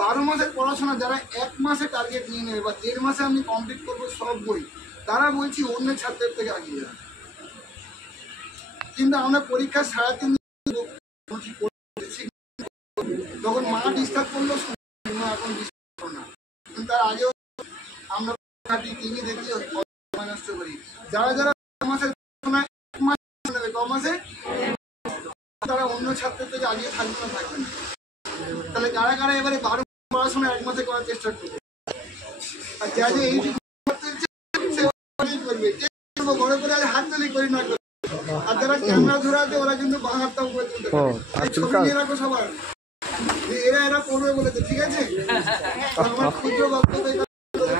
12 মাসের পড়াশোনা যারা 1 মাসে টার্গেট নিয়ে নেবে বা 1.5 মাসে আমি কমপ্লিট করবো সব বই, তারা বলছি অন্য ছাত্রের থেকে আগিয়ে যাবে। কিন্তু আমরা পরীক্ষা 3.5 তখন মা ডিস্টার্ব করলো, এখন ডিস্টার্ব করো না। কিন্তু তার আগেও আমরা টিভি দেখি নষ্ট করি। যারা যারা মাসের 1 মাস নেবে, ক মাসে তারা অন্য ছাত্রের থেকে আগিয়ে থাকবে না, থাকবে না। তাহলে কারা কারা এবারে 12 পড়াশোনা 1 মাসে করার চেষ্টা করবে? আর যা যে এই করবে বড় করে হাত তুলি করি না। আর যারা ক্যামেরা ধরে আছে ওরা কিন্তু বাংলাটাও করে তুলতে ছবি নিয়ে রাখো সবার, এরা করবে বলেছে, ঠিক আছে? আমার ক্ষুদ্র বক্তব্য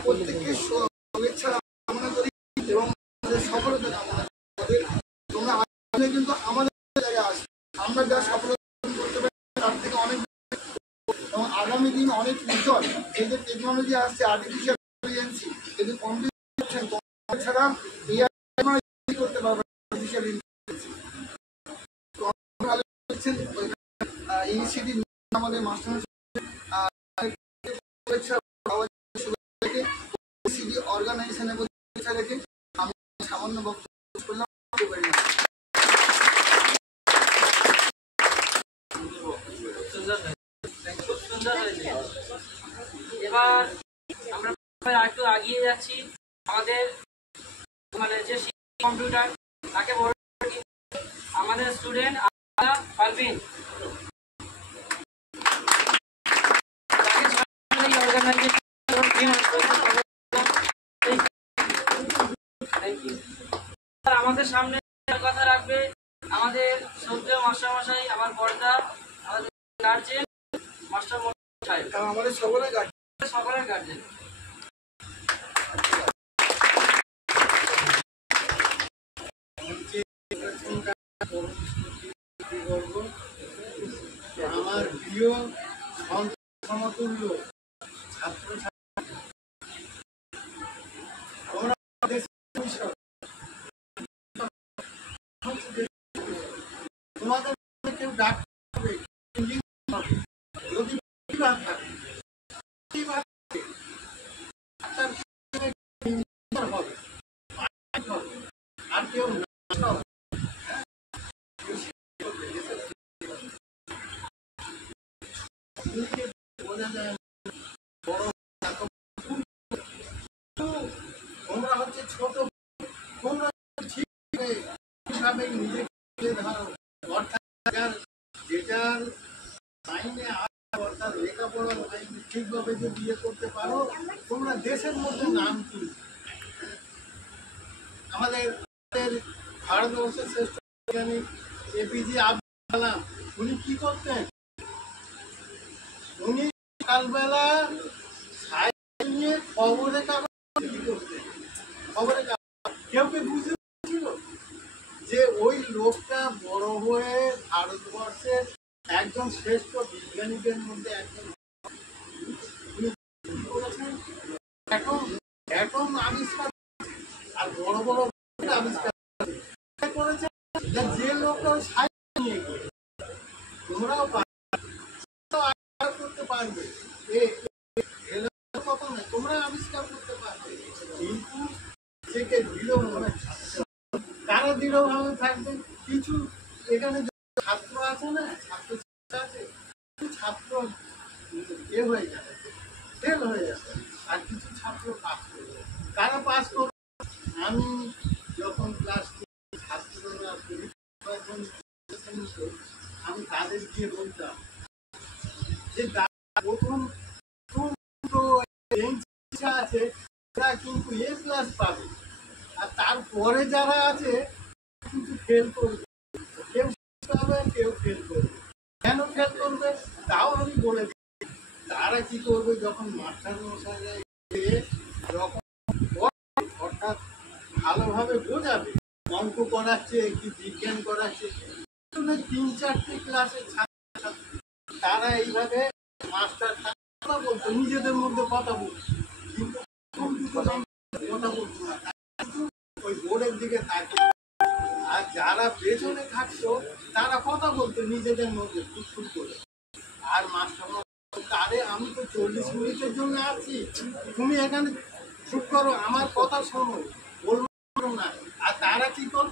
প্রত্যেককে শুভেচ্ছা কামনা করি এবং সফলতা কামনা করি। তোমরা কিন্তু আমাদের জায়গায় আসবে, আমরা যা সফলতা করতে পারি তার থেকে অনেক, এবং আগামী দিন অনেক উজ্জ্বল। এই যে টেকনোলজি আসছে, আর্টিফিশিয়াল ইন্টেলিজেন্স, যদি কম্পিউটার ছাড়া এআই করতে পারবে আর্টিফিশিয়াল ইন্টেলিজেন্স। ইনিশিয়েটিভ আমাদের মাস্টার অর্গানাইজেশনের প্রতি রেখে আমি সামান্য বক্তব্য করলাম। এবার আমরা একটু এগিয়ে যাচ্ছি। আমাদের মানে যে কম্পিউটার তাকে বড় আমাদের স্টুডেন্ট পারভিন, আমাদের সামনে কথা রাখবে আমাদের শ্রদ্ধেয় মাস্টারমশাই, আমার বড়দা, আমাদের গার্জেন মাস্টার মশাই, আমাদের সকলের গার্জেন। আমার প্রিয় সমতুল্য ছাত্র তোমাদের কেউ ডাক্তার হবে, যদি আর কেউ তোমরা হচ্ছে ছোট, তোমরা ঠিকভাবে নিজেকে ধরো, অর্থাৎ যেটার লাইনে অর্থাৎ লেখাপড়ার লাইনে ঠিকভাবে যে বিয়ে করতে পারো, তোমরা দেশের মধ্যে নাম তুলবে। আমাদের ভারতবর্ষের শ্রেষ্ঠ বৈজ্ঞানিক এপিজে আব্দুল কালাম, উনি কি করতেন? উনি সকালবেলা নিয়ে খবরের কাগজ করতেন। খবরের কাগজ কেউ কেউ বুঝতে পারছিল যে ওই লোকটা বড় হয়ে ভারতবর্ষের একজন শ্রেষ্ঠ বিজ্ঞানীদের মধ্যে একজন। এখন আবিষ্কার আর বড় বড় আবিষ্কার করেছে, যে লোকটা ওই সাইন্স নিয়ে গিয়ে তোমরাও করতে পারবে, তোমরা আবিষ্কার করতে পারবে। কিন্তু থেকে দৃঢ়ভাবে তারা দৃঢ়ভাবে থাকবে। কিছু এখানে ছাত্র আছে না, ছাত্র আছে, ছাত্র এ হয়ে যাবে, ফেল হয়ে যাবে, আর কিছু ছাত্র পাস করবে। কারা পাস করবে? আমি যখন ক্লাস ছাত্ররা আমি তাদের গিয়ে বলতাম যে প্রথম আছে তারা কিন্তু এ ক্লাস পাবে, আর তারপরে যারা আছে কিন্তু ফেল করবে, কেউ পাবে কেউ ফেল করবে। কেন ফেল করবে তাও আমি বলে দিই। তারা কি করবে, যখন মাস্টার মশাইরা যখন অর্থাৎ ভালোভাবে বোঝাবে, অঙ্ক করাচ্ছে কি বিজ্ঞান করাচ্ছে, 3-4টি ক্লাসের ছাত্রছাত্রী তারা এইভাবে মাস্টার কথা বলতো, নিজেদের মধ্যে কথা বলতো, কিন্তু কথা বলতো না, ওই বোর্ডের দিকে তাকিয়ে। আর যারা পেছনে থাকতো তারা কথা বলতো নিজেদের মধ্যে খুব করে। আর মাস্টার তার আরে আমি তো 40 মিনিটের জন্য আছি, তুমি এখানে চুপ করো, আমার কথা শোনো, বলবো না। আর তারা কি করবে?